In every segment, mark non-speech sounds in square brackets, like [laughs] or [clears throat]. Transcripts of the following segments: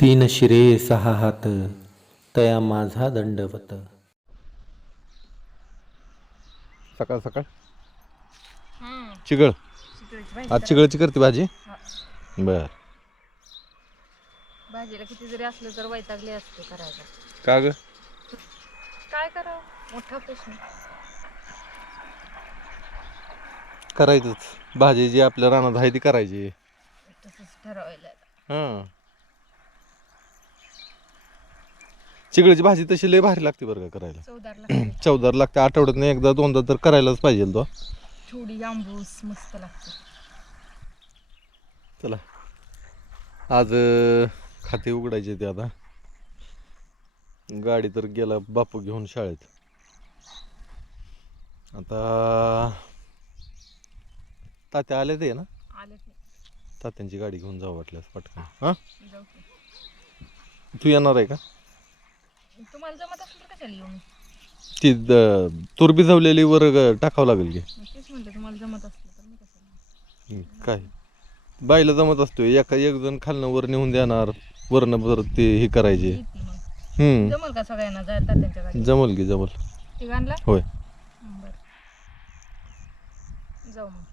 तीन शिरे सहा हात तया माझा दंडवत. सकाळ सकाळ? चिगळ? आज चिगळची करते भाजी? बर. भाजीला किती जरी असलं तर वैतागले असते करायला. का ग? काय करावं? मोठा प्रश्न. करायचंच. भाजी जी आपल्या रानात आहे ती करायची. तसंच ठरवायला. हां. चिगळीची भाजी तशी लय भारी लागते बरं का करायला. चवदार लागते. [clears throat] चवदार लागते. आठवड्यात एकदा दोनदा तर करायलाच पाहिजे तो. थोडी आंबूस मस्त लागते. चला. आज अं, खाते उघडायचे ते आता. गाडी तर गेला बापू घेऊन शाळेत. आता तात्या आले ते ना? आले तात्यांची गाडी घेऊन जाऊ वाटल्यास पटकन. हां? जाऊ की. तू येणार आहे का? तुम्हाला जमत असेल तर कशाला येऊ मी? ती द- तूर भिजवलेली वर टाकावं लागेल की. मग तेच म्हणते तुम्हाला जमत असलं तर मी कशाला येऊ? काय? बाईला जमत असतो एका एक जण खालनं वर नेऊन देणार. वरनं परत ते हे करायचे. येते मग. हम्म. जमल का सगळ्यांना? गाडी जमल की जमल. तिघांना? होय बरं जाऊ मग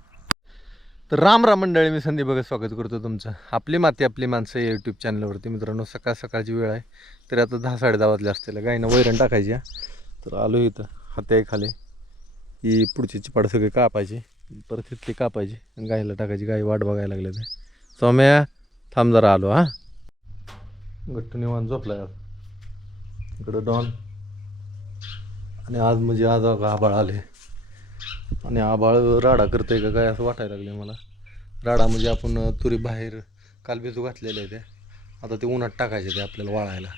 तर राम राम मंडळी मी संदीप भगत स्वागत करतो तुमचं. आपली माती आपली माणसं या यूट्यूब चॅनलवरती मित्रांनो सकाळ सकाळची वेळ आहे. तरी आता दहा साडे दहा वाजले असतील. गायनं वैरण टाकायची तर आलो इथं हात्याई खाली. ही पुढची चिपाड सगळी कापायची. परत तिथली कापायची. आणि गायला टाकायची. गाय वाट बघायला लागले ते. सोम्या थांब जरा आलो हा. गट्टू निवान झोपला इकडं डॉन. आणि आज म्हणजे आज आबाळ आले आणि आबाळ राडा करतंय का काय असं वाटायला लागले मला. राडा म्हणजे आपण तुरी बाहेर काल भिजू घातलेले आहे त्या. आता ते उन्हात टाकायचे ते आपल्याला वाळायला.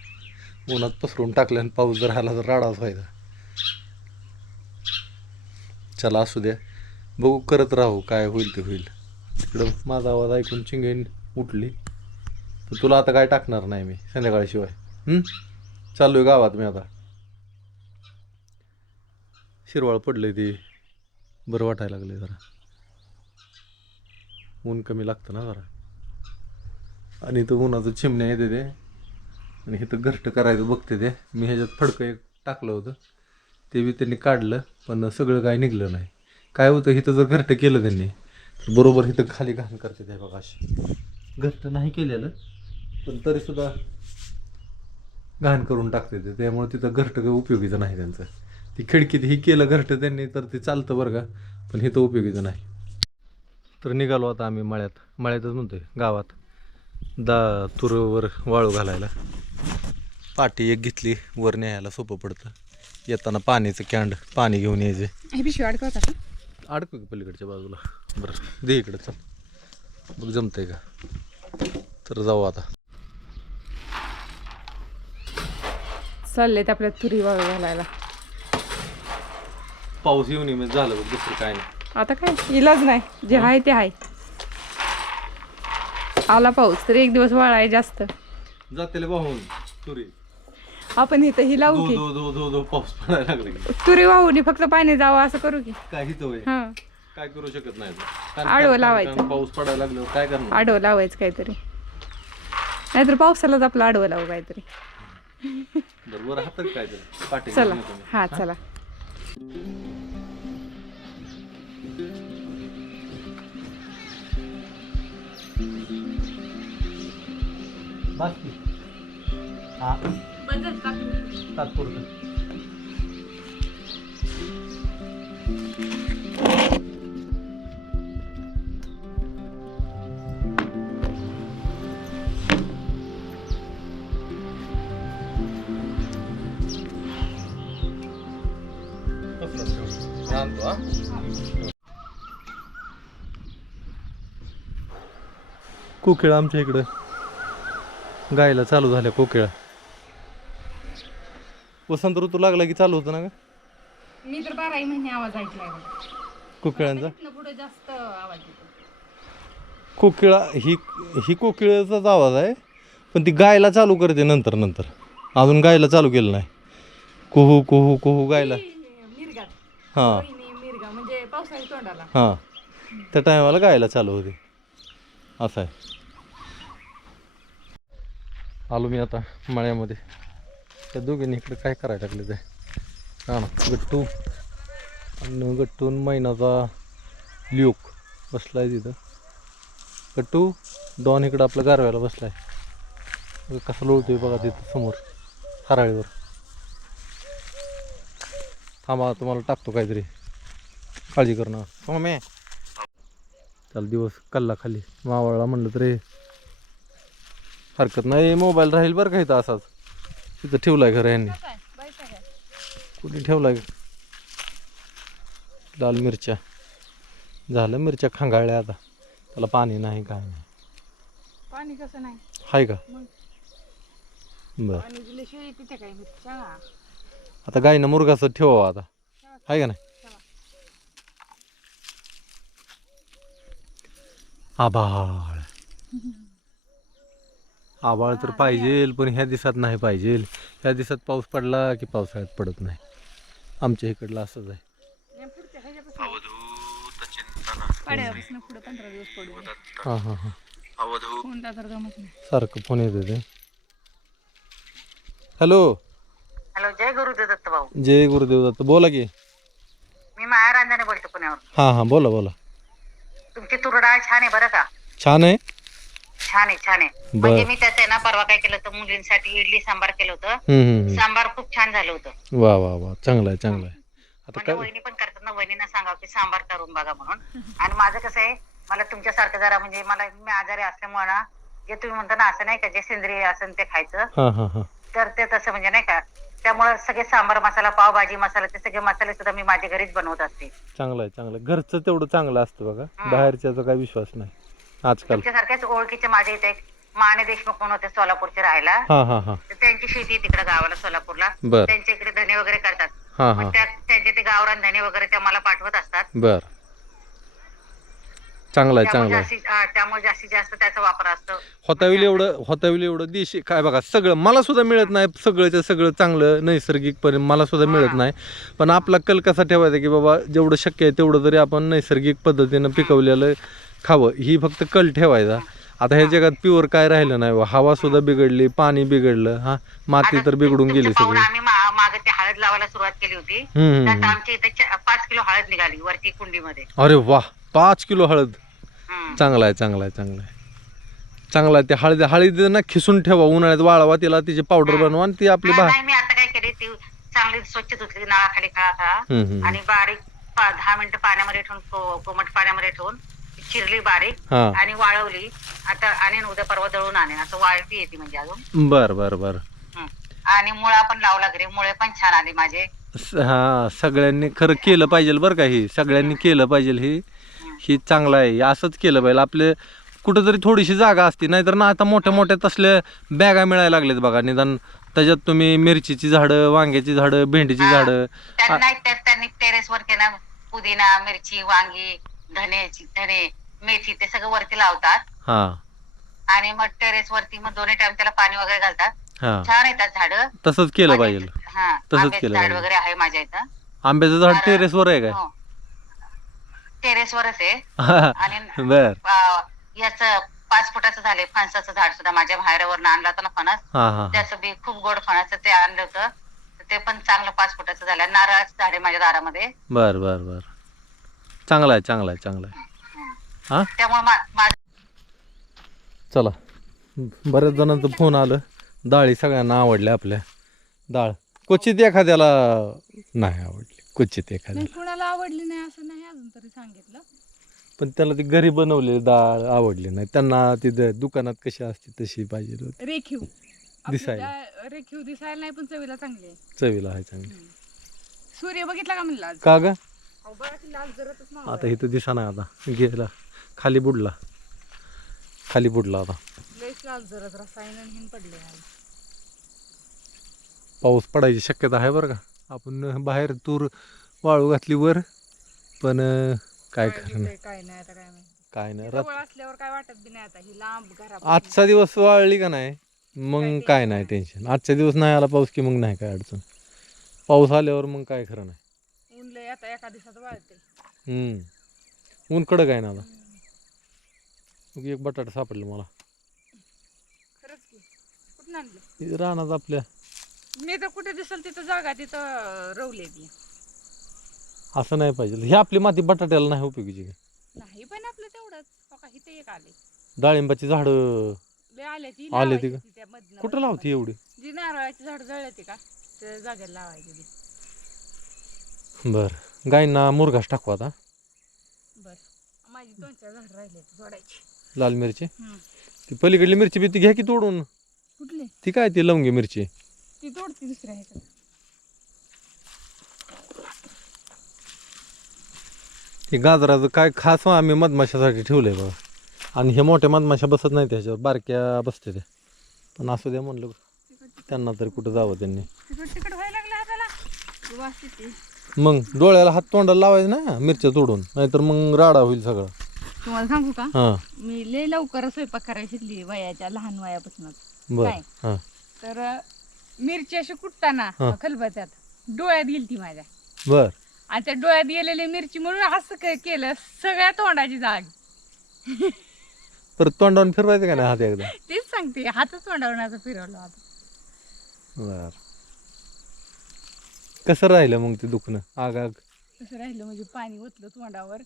उन्हात पसरून टाकल्यानं पाऊस जर आला तर राडाच व्हायचा. चला असू द्या. बघू करत राहू काय होईल ते होईल. तिकडं माझा आवाज ऐकून चिंगेन उठली. तर तुला आता काय टाकणार नाही मी संध्याकाळशिवाय? चालू आहे गावात मी आता. शिरवाळ पडलंय ती. बरं वाटायला लागले जरा. ऊन कमी लागतं ना जरा. आणि इथं उन्हाचं चिमण्या येते ते. आणि इथं घरटं करायचं बघते ते. मी ह्याच्यात फडकं एक टाकलं होतं. ते बी त्यांनी काढलं पण सगळं काय निघलं नाही. काय होतं इथं जर घरटं केलं त्यांनी तर बरोबर इथं खाली घाण करते ते बघा अशी. घरटं नाही केलेलं पण तरीसुद्धा घाण करून टाकते ते. त्यामुळे तिथं घरटं काही उपयोगीचं नाही त्यांचं. ती खिडकीत ही केलं घरटं त्यांनी तर ते चालतं बरं का. पण हे तर उपयोगीचं नाही. तर निघालो आता आम्ही मळ्यात. मळ्यातच म्हणतोय गावात. दा तुरवर वाळू घालायला. पाटी एक घेतली वर न्यायला सोपं पडतं. येताना पाण्याचं कॅन्ड पाणी घेऊन यायचे. पिशवी अडकवता का? अडकू की पलीकडच्या बाजूला. बरं दे इकडं चल. बघ जमतंय का? तर जाऊ आता. चाललेत आपल्या तुरी वाळू घालायला. पाऊस येऊन येऊन झालं बघ दुसरं काय नाही. आता काय? इलाज नाही. जे आहे ते आहे. आला पाऊस तर एक दिवस वाळाय जास्त. जातेले वाहून तुरी. आपण इथं ही लावू की. धो धो धो धो पाऊस पडायला लागला. तुरी वाहून फक्त पाणी जावं असं करू की. काही होय? हा. काय करू शकत नाही. कारण- आडवं कारण- लावायचं. कारण पाऊस पडायला लागल्यावर काय करणार? आडवं लावायचं काहीतरी. नाहीतर पावसालाच आपलं आडवं लावू काहीतरी. बरोबर हातात काय तर पाठी चला. घेऊन येतो मी. हा? चला. बाकी. हा. तात्पुरतं आणतो हा कोकिळा आमच्या इकडं. गायला चालू झाल्या कोकिळा. वसंत ऋतू लागला की चालू होतं ना ग? मी तर बाराही महिने आवाज ऐकलाय कोकिळांचा? पुढे जास्त आवाज येतो. कोकिळा ही ही कोकिळाचाच आवाज आहे पण ती गायला चालू करते नंतर नंतर. अजून गायला चालू केलं नाही. कुहू कुहू कुहू गायला. हां म्हणजे हां. त्या टायमाला गायला चालू होते. असं आहे. आलो मी आता मळ्यामध्ये. त्या दोघींनी इकडे काय करायला लागले ते? हा ना गट्टू आणि गट्टून महिन्याचा लिओक बसलाय तिथं. गट्टू डॉन इकडं आपल्या गारव्याला बसलाय. बघ कसं लोळतोय बघा तिथं समोर हराळीवर. थांबा तुम्हाला टाकतो काहीतरी. काळजी करणं. हो मे चाल दिवस कल्ला खाली मावळला म्हणलं तरी हरकत नाही. मोबाईल राहील बरं का इथं असाच? तिथं ठेवलाय खरं यांनी कुठे ठेवलाय लाल मिरच्या. झालं मिरच्या खांगाळल्या आता. त्याला पाणी नाही काय नाही. पाणी कसं नाही? आहे का? बरं. आता गायनं मुरगाचं ठेवावं आता. आहे का नाही? आभाळ. आभाळ तर पाहिजे पण ह्या दिवसात नाही पाहिजे. ह्या दिवसात पाऊस पडला की पावसाळ्यात पडत नाही. आमच्या इकडलं असंच आहे. हां हां हां. सारखं फोन येते ते हॅलो. हॅलो जय गुरुदेव दत्त भाऊ. जय गुरुदेव दत्त. बोला की. मी माया रांजाने बोलतो पुण्यावर हां हां बोला बोला. तुमची तूर डाळ छान आहे बरं का? छान आहे? छान आहे छान आहे. म्हणजे मी त्याचं आहे ना परवा काय केलं होतं मुलींसाठी इडली सांबार केलं होतं. हम्म, हम्म, हम्म. सांबार खूप छान झालं होतं. वा वा वा. चांगलं आहे चांगलं आहे. आता म्हणजे काय? वहिनी पण करतात ना वहिनींना सांगावं की सांबार करून बघा म्हणून. आणि माझं कसं आहे मला तुमच्यासारखं जरा म्हणजे मला मी आजारी असल्यामुळे ना जे तुम्ही म्हणता ना असं नाही का जे सेंद्रिय असेल ते खायचं. हां हां हां. तर ते तसं म्हणजे नाही का त्यामुळे सगळे सांबार मसाला पावभाजी मसाला ते सगळे मसाले सुद्धा मी माझ्या घरीच बनवत असते. चांगलं आहे चांगलं आहे. घरचं तेवढं चांगलं असतं बघा. बाहेरच्याचा काही विश्वास नाही. आजकाल. तुमच्यासारख्याच ओळखीचे माझ्या इथे एक माने देशमुख म्हणून होते सोलापूरचे राहायला. हां हां हां. तर त्यांची शेती आहे तिकडे गावाला सोलापूरला. बर. त्यांच्या इकडे धने वगैरे करतात. हां मग त्या त्यांचे ते गावरान धने वगैरे त्या मला पाठवत असतात. बर. चांगलं आहे त्यामुळे चांगलं आहे. जास्तीत हा, त्यामुळे जास्तीत जास्त त्याचा वापर असतो. एवढं होताविल एवढं देशी काय बघा सगळं मला सुद्धा मिळत नाही सगळंच्या सगळं चांगलं नैसर्गिकपणे मला सुद्धा मिळत नाही. पण आपला कल कसा ठेवायचा की बाबा जेवढं शक्य आहे तेवढं तरी आपण नैसर्गिक पद्धतीनं पिकवलेलं खावं ही फक्त कल ठेवायचा. आता ह्या जगात प्युअर काय राहिलं नाही. हवा सुद्धा बिघडली पाणी बिघडलं हा? माती तर बिघडून गेली सगळी. आम्ही मागे ते हळद लावायला सुरुवात केली होती. हम्म, हम्म, त्यात हम्म. आमच्या इथे च- पाच किलो हळद निघाली वरती कुंडीमध्ये. अरे वा पाच किलो हळद. हम्म. चांगला आहे चांगला आहे चांगला आहे. चांगला आहे ते हळदी हळदी ना खिसून ठेवा उन्हाळ्यात वाळवा तिला तिची पावडर बनवा आणि ती आपली बा नाही मी आता काय केली ती चांगली स्वच्छ धुतली नळाखाली खळा खळा हम्म, हम्म. आणि बारीक पा- दहा मिनिटं पाण्यामध्ये ठेवून को- कोमट पाण्यामध्ये ठेवून चिरली बारीक हा. आणि वाळवली. आता आणि उद्या परवा दळून आणेन. असं वाळती येते म्हणजे अजून. बर बर बर. आणि मुळा पण लावला घरी. मुळे पण छान आले माझे. स- हा सगळ्यांनी खरं केलं पाहिजे बरं का ही. सगळ्यांनी केलं पाहिजे ही. ही चांगलं आहे. असंच केलं पाहिजे. आपले कुठंतरी थोडीशी जागा असती. नाहीतर ना आता मोठ्या मोठ्या तसल्या बॅगा मिळायला लागल्यात बघा. निदान त्याच्यात तुम्ही मिरचीची झाडं वांग्याची झाडं भेंडीची. झाडं. त्यांनी टेरेसवर केलं. पुदिना मिरची वांगी धनेची धने मेथी ते सगळं वरती लावतात. हा. आणि मग टेरेस वरती मग दोन्ही टाइम त्याला पाणी वगैरे घालतात. हा. छान येतात झाडं. तसंच केलं पाहिजे. हा तसंच आंब्याचं केलं झाड पाहिजे. वगैरे आहे माझ्या इथं. आंब्याचं झाड टेरेसवर आहे काय? हो. टेरेसवरच आहे. हा. [laughs] आणि बर. याच पाच फुटाचं झालंय. फणसाचं झाड सुद्धा माझ्या बाहेरवर आणलं होतं ना फणस. हा हा. त्याचं बी खूप गोड फणाचं ते आणलं होतं. तर ते पण चांगलं पाच फुटाचं झालं नारळाचं झाड आहे माझ्या दारामध्ये. बर बर बर. चांगला आहे चांगला आहे चांगला आहे. हा? त्यामुळे मा- चला. बऱ्याच जणांचं फोन आलं. डाळी सगळ्यांना आवडल्या आपल्या. डाळ. क्वचित एखाद्याला नाही आवडली. क्वचित एखाद्याला. नाही कुणाला आवडली नाही असं नाही अजून तरी सांगितलं. पण त्याला ती घरी बनवलेली डाळ आवडली नाही. त्यांना तिथं दुकानात कशी असते तशी पाहिजे होती. रेखीव. आपली दिसायला. रेखीव दिसायला नाही पण चवीला चांगली आहे. चवीला आहे चांगली. सूर्य बघितला का म्हणला आज? का ग? आता इथं दिसा नाही आता. गेला. खाली बुडला. खाली बुडला आता. पाऊस पडायची शक्यता आहे बरं का? आपण बाहेर तूर वाळू घातली वर पण काय काय खरं नाही. दिसतंय, काय नाही आता काय नाही. असल्यावर काय वाटत बी नाही आता. ही लांब घरा आजचा दिवस वाळली का नाही? मग काय नाही टेन्शन आजच्या दिवस नाही आला पाऊस की मग नाही काय अडचण? पाऊस आल्यावर मग काय खरं नाही. ऊन लय आता एका दिवसात वाळते. हम्म. ऊन कडक आहे ना आता. मग एक बटाटा सापडलं मला. खरंच की. कुठं आणलं? रानात आपल्या. मी तर कुठे दिसल तिथं जागा तिथं रवले ती असं नाही पाहिजे. ही आपली माती बटाट्याला नाही उपयोगीची काय. नाही पण आपलं तेवढंच. इथे एक आले. डाळिंबाची झाडं लय आले ती आले लावायची ती का? ती त्या मधनं कुठं लावती एवढी. जी नारळाची झाड जळले ते का? त्या जागेला लावायची ती. बर. गायींना मुरघास टाकू आता. बर. माझी दोन चार झाड राहिले जोडायची. लाल मिरची. ती पलीकडली मिरची बी ती घ्या की तोडून. कुठली? ती काय ती लवंगी मिरची? ती तोडती दुसऱ्या ह्याच्यात. हे गाजराचं काय खास आम्ही मधमाशासाठी ठेवलंय बघा. आणि हे मोठ्या मधमाशा बसत नाही त्याच्यावर बारक्या बसते त्या पण असू द्या म्हणलं त्यांना तरी कुठं जावं त्यांनी. तिकड तिकड व्हायला लागलं मग डोळ्याला हात तोंडाला लावायचं ना मिरच्या तोडून. नाहीतर मग राडा होईल सगळं. तुम्हाला सांगू का? हां. मी लय लवकर स्वयंपाक करायला शिकली वयाच्या लहान वयापासूनच बर? हां. तर मिरची अशी कुटताना हा. खलबत्यात डोळ्यात गेली ती माझ्या. बर. आणि त्या डोळ्यात गेलेली मिरची म्हणून असं काय केलं सगळ्या तोंडाची जाग. परत तोंडावून फिरवायचं का नाही हात एकदा? [laughs] तेच सांगते हातच तोंडावर फिरवलं आता. बर. कसं राहिलं मग ते दुखणं? आग आग कसं राहिलं म्हणजे पाणी ओतलं तोंडावर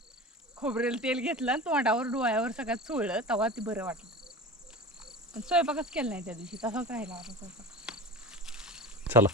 खोबरेल तेल घेतलं आणि तोंडावर डोळ्यावर सगळ्यात चोळलं तेव्हा ते बरं वाटलं. पण स्वयंपाकच केला नाही त्या दिवशी तसाच राहिला स्वयंपाक. चला.